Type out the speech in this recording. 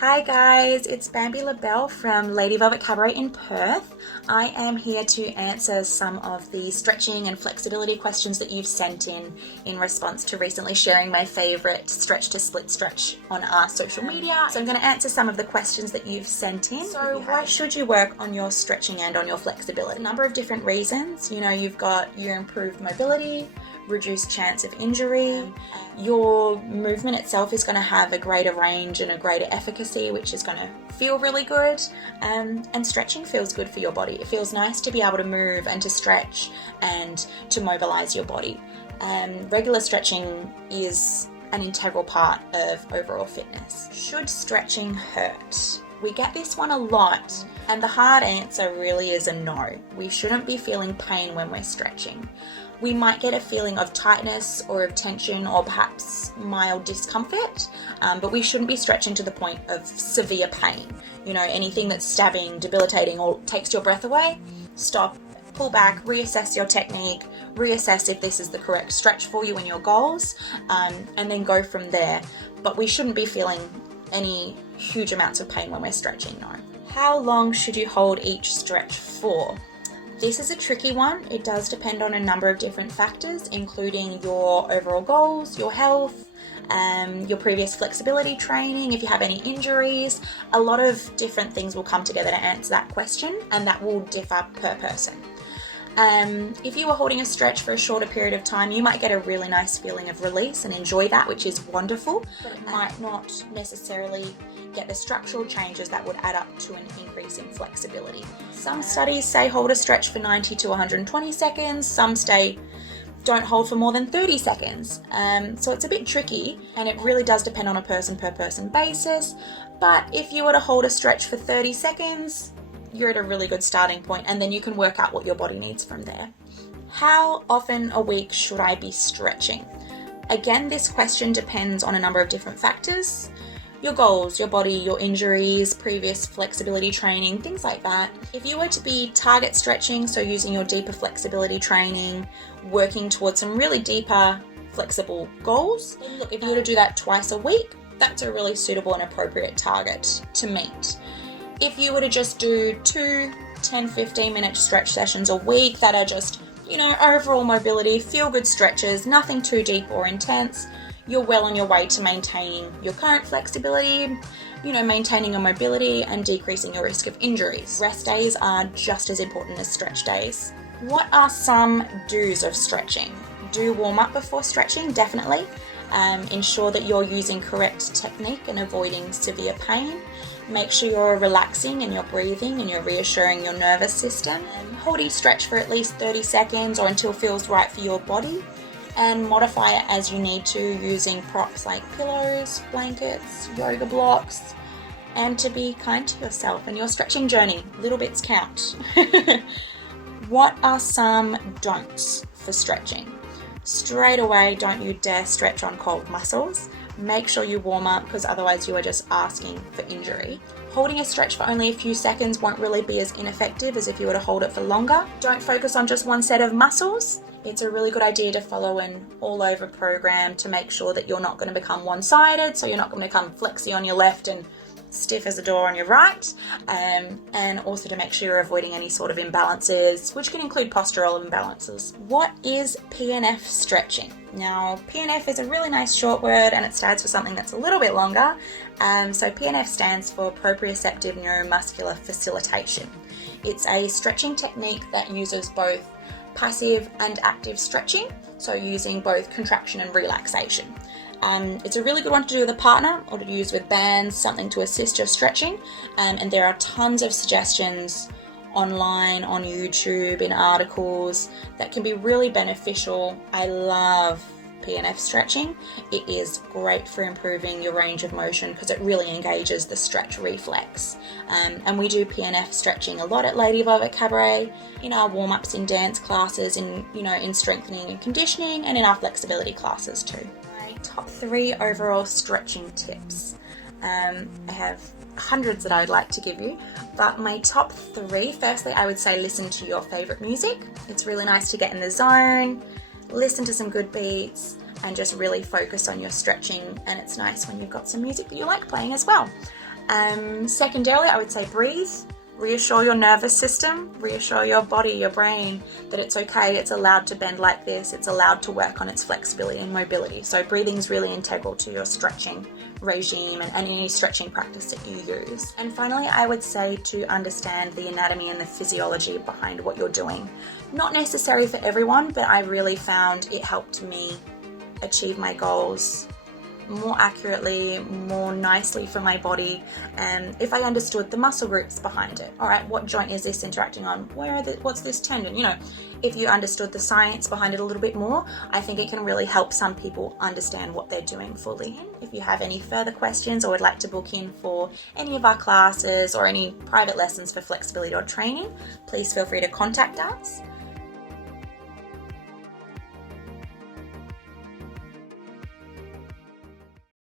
Hi guys, it's Bambi la Belle from Lady Velvet Cabaret in Perth. I am here to answer some of the stretching and flexibility questions that you've sent in response to recently sharing my favourite stretch to split stretch on our social media. So I'm going to answer some of the questions that you've sent in. So why should you work on your stretching and on your flexibility? A number of different reasons. You've got your improved mobility, reduced chance of injury. Your movement itself is going to have a greater range and a greater efficacy, which is going to feel really good. And stretching feels good for your body. It feels nice to be able to move and to stretch and to mobilize your body. Regular stretching is an integral part of overall fitness. Should stretching hurt? We get this one a lot, and the hard answer really is a no. We shouldn't be feeling pain when we're stretching. We might get a feeling of tightness or of tension or perhaps mild discomfort, but we shouldn't be stretching to the point of severe pain. Anything that's stabbing, debilitating, or takes your breath away, stop, pull back, reassess your technique, reassess if this is the correct stretch for you and your goals, and then go from there. But we shouldn't be feeling any huge amounts of pain when we're stretching, no. How long should you hold each stretch for? This is a tricky one. It does depend on a number of different factors, including your overall goals, your health, your previous flexibility training, if you have any injuries. A lot of different things will come together to answer that question, and that will differ per person. If you were holding a stretch for a shorter period of time, you might get a really nice feeling of release and enjoy that, which is wonderful, but it might not necessarily get the structural changes that would add up to an increase in flexibility. Some studies say hold a stretch for 90 to 120 seconds. Some say don't hold for more than 30 seconds. So it's a bit tricky, and it really does depend on a person per person basis. But if you were to hold a stretch for 30 seconds, you're at a really good starting point, and then you can work out what your body needs from there. How often a week should I be stretching? Again, this question depends on a number of different factors. Your goals, your body, your injuries, previous flexibility training, things like that. If you were to be target stretching, so using your deeper flexibility training, working towards some really deeper flexible goals, look, if you were to do that twice a week, that's a really suitable and appropriate target to meet. If you were to just do 2 10-15 minute stretch sessions a week that are just, overall mobility, feel good stretches, nothing too deep or intense, you're well on your way to maintaining your current flexibility, maintaining your mobility and decreasing your risk of injuries. Rest days are just as important as stretch days. What are some do's of stretching? Do warm up before stretching, definitely. Ensure that you're using correct technique and avoiding severe pain. Make sure you're relaxing and you're breathing and you're reassuring your nervous system. Hold each stretch for at least 30 seconds or until it feels right for your body. And modify it as you need to using props like pillows, blankets, yoga blocks, and to be kind to yourself and your stretching journey. Little bits count. What are some don'ts for stretching? Straight away, don't you dare stretch on cold muscles. Make sure you warm up, because otherwise you are just asking for injury. Holding a stretch for only a few seconds won't really be as ineffective as if you were to hold it for longer. Don't focus on just one set of muscles. It's a really good idea to follow an all-over program to make sure that you're not going to become one-sided, so you're not going to become flexy on your left and stiff as a door on your right, and also to make sure you're avoiding any sort of imbalances, which can include postural imbalances. What is PNF stretching? Now, PNF is a really nice short word, and it stands for something that's a little bit longer. So PNF stands for proprioceptive neuromuscular facilitation. It's a stretching technique that uses both passive and active stretching, so using both contraction and relaxation. It's a really good one to do with a partner or to use with bands, something to assist your stretching. And there are tons of suggestions online, on YouTube, in articles that can be really beneficial. I love PNF stretching. It is great for improving your range of motion because it really engages the stretch reflex. And we do PNF stretching a lot at Lady Velvet Cabaret, in our warm-ups in dance classes, in strengthening and conditioning, and in our flexibility classes too. Top 3 overall stretching tips. I have hundreds that I would like to give you, but my top 3, firstly, I would say listen to your favorite music. It's really nice to get in the zone, listen to some good beats, and just really focus on your stretching, and it's nice when you've got some music that you like playing as well. Secondarily, I would say breathe. Reassure your nervous system, reassure your body, your brain that it's okay, it's allowed to bend like this, it's allowed to work on its flexibility and mobility. So breathing is really integral to your stretching regime and any stretching practice that you use. And finally, I would say to understand the anatomy and the physiology behind what you're doing. Not necessary for everyone, but I really found it helped me achieve my goals more accurately, more nicely for my body, and if I understood the muscle groups behind it. All right, what joint is this interacting on? What's this tendon? You know, if you understood the science behind it a little bit more, I think it can really help some people understand what they're doing fully. If you have any further questions or would like to book in for any of our classes or any private lessons for flexibility or training, please feel free to contact us.